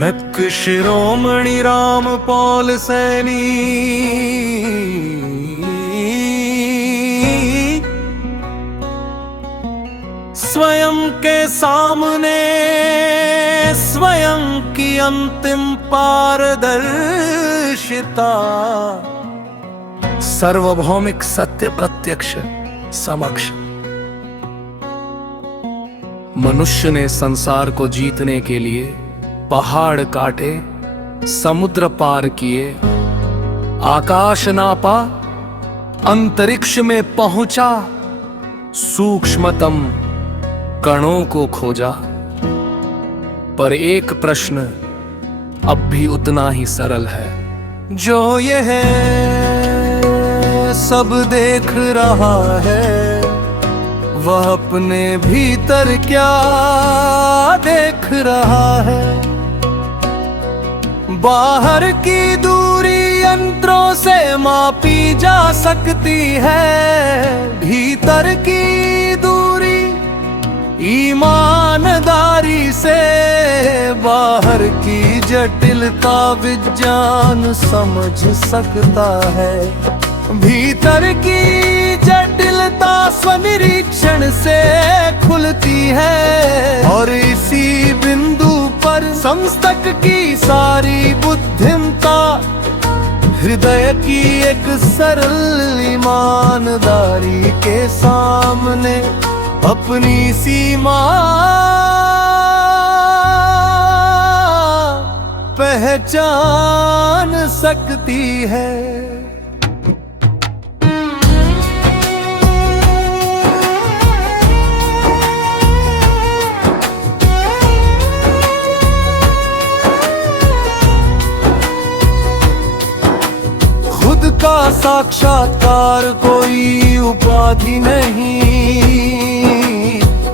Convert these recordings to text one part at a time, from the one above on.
नक शिरोमणि रामपाल सैनी, स्वयं के सामने स्वयं की अंतिम पारदर्शिता, सार्वभौमिक सत्य प्रत्यक्ष समक्ष। मनुष्य ने संसार को जीतने के लिए पहाड़ काटे, समुद्र पार किए, आकाश नापा, अंतरिक्ष में पहुंचा, सूक्ष्मतम कणों को खोजा। पर एक प्रश्न अब भी उतना ही सरल है, जो ये है सब देख रहा है, वह अपने भीतर क्या देख रहा है। बाहर की दूरी यंत्रों से मापी जा सकती है, भीतर की दूरी ईमानदारी से। बाहर की जटिलता विज्ञान समझ सकता है, भीतर की जटिलता स्वनिरीक्षण से खुलती है। और इसी बिंदु पर समस्तक की सारी बुद्धिमता हृदय की एक सरल ईमानदारी के सामने अपनी सीमा पहचान सकती है। का साक्षात्कार कोई उपाधि नहीं,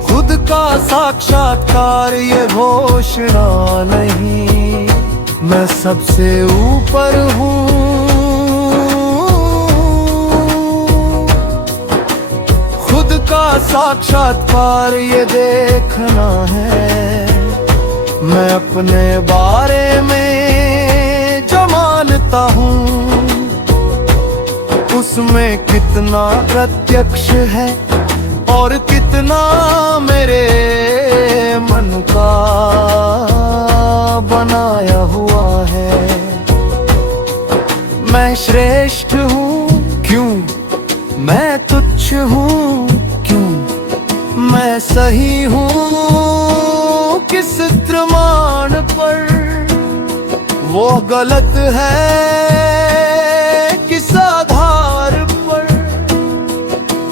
खुद का साक्षात्कार ये घोषणा नहीं। मैं सबसे ऊपर हूँ, खुद का साक्षात्कार ये देखना है। मैं अपने बारे में जो मानता हूँ उसमें कितना प्रत्यक्ष है और कितना मेरे मन का बनाया हुआ है। मैं श्रेष्ठ हूँ क्यों, मैं तुच्छ हूँ क्यों, मैं सही हूँ किस प्रमाण पर, वो गलत है किस आधार पर।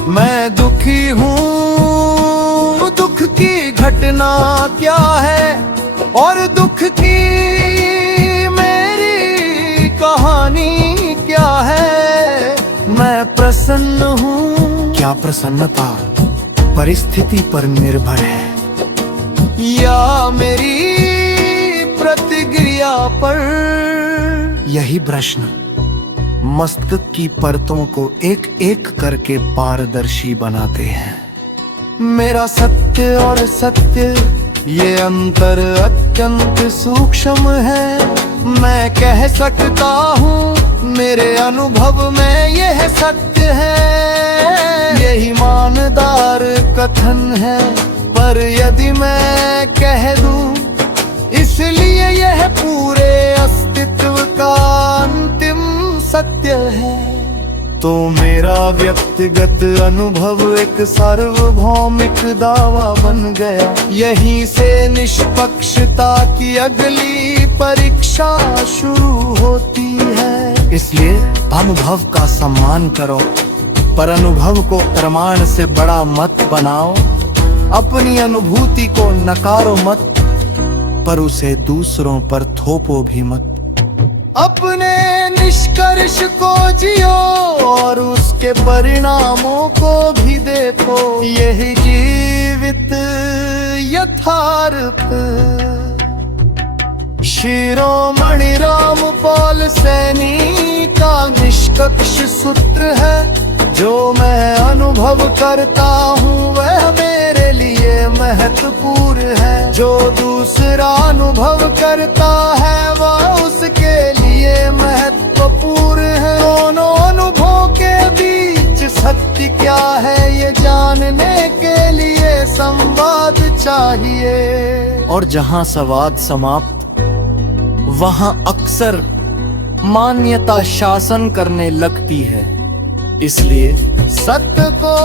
मैं दुखी हूँ, दुख की घटना क्या है और दुख की मेरी कहानी क्या है। मैं प्रसन्न हूँ, क्या प्रसन्नता परिस्थिति पर निर्भर है या मेरी प्रतिक्रिया पर। यही प्रश्न मस्तिष्क की परतों को एक एक करके पारदर्शी बनाते हैं। मेरा सत्य और सत्य ये अंतर अत्यंत सूक्ष्म है। मैं कह सकता हूँ मेरे अनुभव में यह सत्य है, यही ईमानदार कथन है। पर यदि मैं कह दूँ इसलिए यह पूरे अस्तित्व का अंतिम सत्य है, तो मेरा व्यक्तिगत अनुभव एक सार्वभौमिक दावा बन गया। यहीं से निष्पक्षता की अगली परीक्षा शुरू होती है। इसलिए अनुभव का सम्मान करो, पर अनुभव को प्रमाण से बड़ा मत बनाओ। अपनी अनुभूति को नकारो मत, पर उसे दूसरों पर थोपो भी मत। अपने निष्कर्ष को जियो और उसके परिणामों को भी देखो, यही जीवित यथार्थ शिरोमणि रामपाल सैनी का निष्कर्ष सूत्र है। जो मैं अनुभव करता हूँ वह मेरे लिए महत्वपूर्ण है। जो दूसरा अनुभव करता है वह उसके लिए महत्वपूर्ण है। दोनों अनुभवों के बीच सत्य क्या है ये जानने के लिए संवाद चाहिए। और जहाँ संवाद समाप्त वहाँ अक्सर मान्यता शासन करने लगती है। इसलिए सत्य को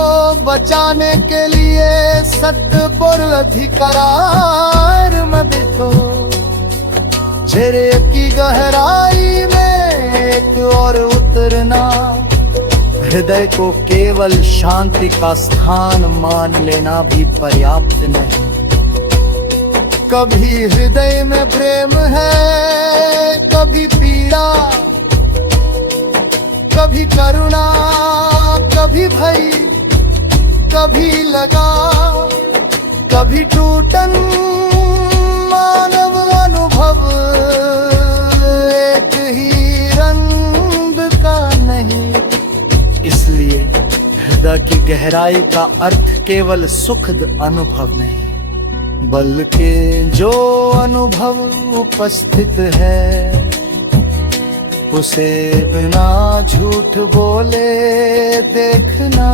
बचाने के लिए सत्य पर अधिकार मत दो। चेहरे की गहराई में एक और उतरना, हृदय को केवल शांति का स्थान मान लेना भी पर्याप्त नहीं। कभी हृदय में प्रेम है, कभी पीड़ा, कभी करुणा, कभी भय, कभी लगा, कभी टूटन। मानव अनुभव एक ही रंग का नहीं। इसलिए हृदय की गहराई का अर्थ केवल सुखद अनुभव नहीं, बल्कि जो अनुभव उपस्थित है उसे बिना झूठ बोले देखना।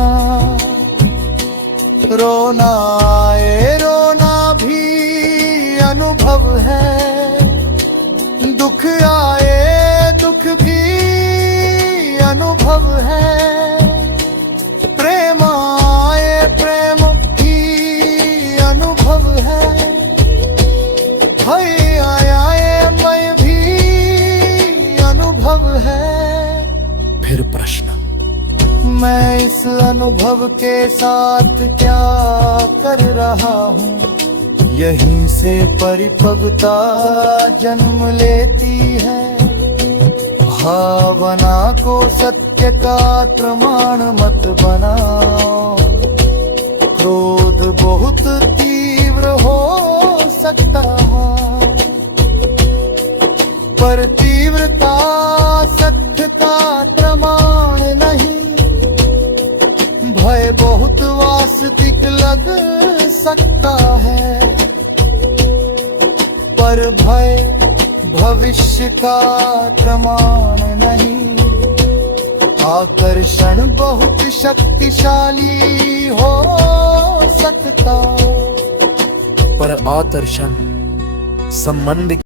रोना आए रोना भी अनुभव है, दुख आए दुख भी अनुभव है। प्रेम आए प्रेम भी अनुभव है। भय आए मैं भी अनुभव है। फिर प्रश्न, मैं इस अनुभव के साथ क्या कर रहा हूँ? यहीं से परिपक्वता जन्म लेती है। भावना को सत्य का प्रमाण मत बनाओ। क्रोध बहुत तीव्र हो सकता है, पर तीव्रता सत्य का प्रमाण नहीं। भय बहुत वास्तविक लग सकता है, पर भय भविष्य का प्रमाण नहीं। आकर्षण बहुत शक्तिशाली हो सकता, पर आकर्षण संबंध